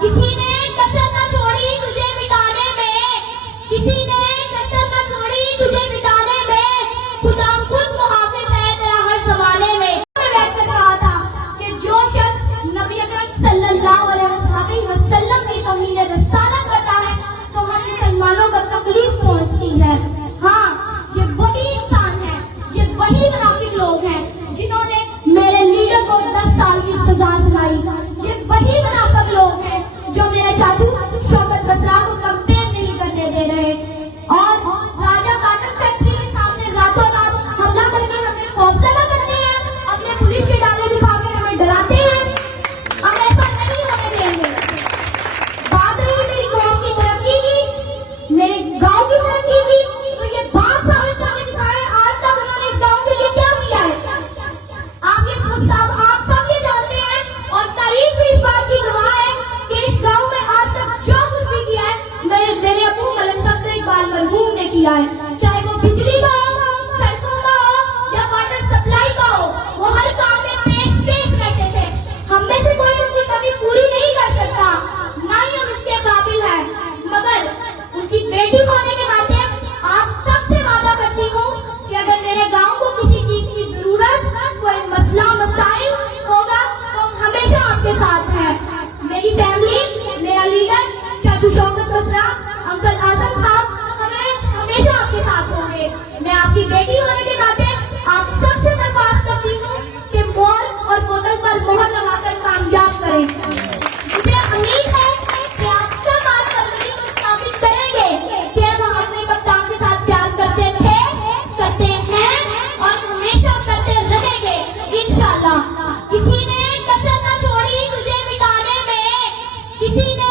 کسی نے کسر نہ چھوڑی تجھے مٹانے میں، کسی نے کسر نہ چھوڑی تجھے مٹانے میں، خدا خود محافظ ہے تیرا ہر زمانے میں۔ میں بیٹھ کر کہا تھا کہ جو شخص نبی اکرم صلی اللہ علیہ وسلم کی توہین رسالت کرتا ہے تو ہم مسلمانوں کو تکلیف پہنچتی ہے۔ ہاں، یہ وہی انسان ہے، یہ وہی منافق لوگ ہیں جنہوں نے میرے لیڈر کو 10 سال کی سزا سنائی۔ یہ وہی منافق لوگ ہیں جو میرے چاچو شوکت بسرا کو کمپین نہیں کرنے دے رہے، اور راجہ کاٹن فیکٹری کے سامنے راتوں رات حملہ کر کے ہمیں خوفزدہ کرتے ہیں، اپنے پولیس کے ڈالے دکھا کر ہمیں ڈراتے ہیں۔ ہم ایسا نہیں ہونے دیں گے۔ بات رہی میری قوم کی ترقی کی، میرے گاؤں کی ترقی کی، تو یہ بات ثابت کر کے دکھائے آج تک انہوں نے اس گاؤں کے لیے کیا کیا ہے۔ آپ سب یہ جانتے ہیں، اور تاریخ بھی اس بات کی گواہ ہے کہ اس گاؤں میں آج تک جو کچھ بھی کیا ہے میرے ابو ملک صفدر اقبال مرحوم نے کیا ہے، چاہے وہ بجلی کا ہو، سڑکوں کا ہو یا واٹر سپلائی کا ہو، وہ ہر کام میں پیش رہتے تھے۔ ہم میں سے کوئی ان کی کمی پوری نہیں کر سکتا، نہ ہی ہم اس کے قابل ہیں، مگر ان کی بیٹی ہونے کے ناطے آپ سب سے وعدہ کرتی ہوں کہ اگر میرے گاؤں کو کسی چیز کی ضرورت، کوئی مسئلہ مسائل ہوگا تو ہم ہمیشہ آپ کے ساتھ ہیں۔ میری فیملی، میرا لیڈر چاچو شوکت بسرا، انکل اعظم صاحب ہمیشہ آپ کے ساتھ ہوں گے۔ میں آپ کی بیٹی ہونے کے ناطے آپ سب سے درخواست کرتی ہوں کہ مور اور بوتل پر مہر لگا کر کامیاب کریں۔ مجھے امید ہے کہ آپ سب آج کمیونٹی کو ثابت کریں گے کہ ہم اپنے کپتان کے ساتھ پیار کرتے تھے، کرتے ہیں اور ہمیشہ کرتے رہیں گے انشاءاللہ۔ کسی نے کسر نہ چھوڑی تجھے مٹانے میں، کسی نے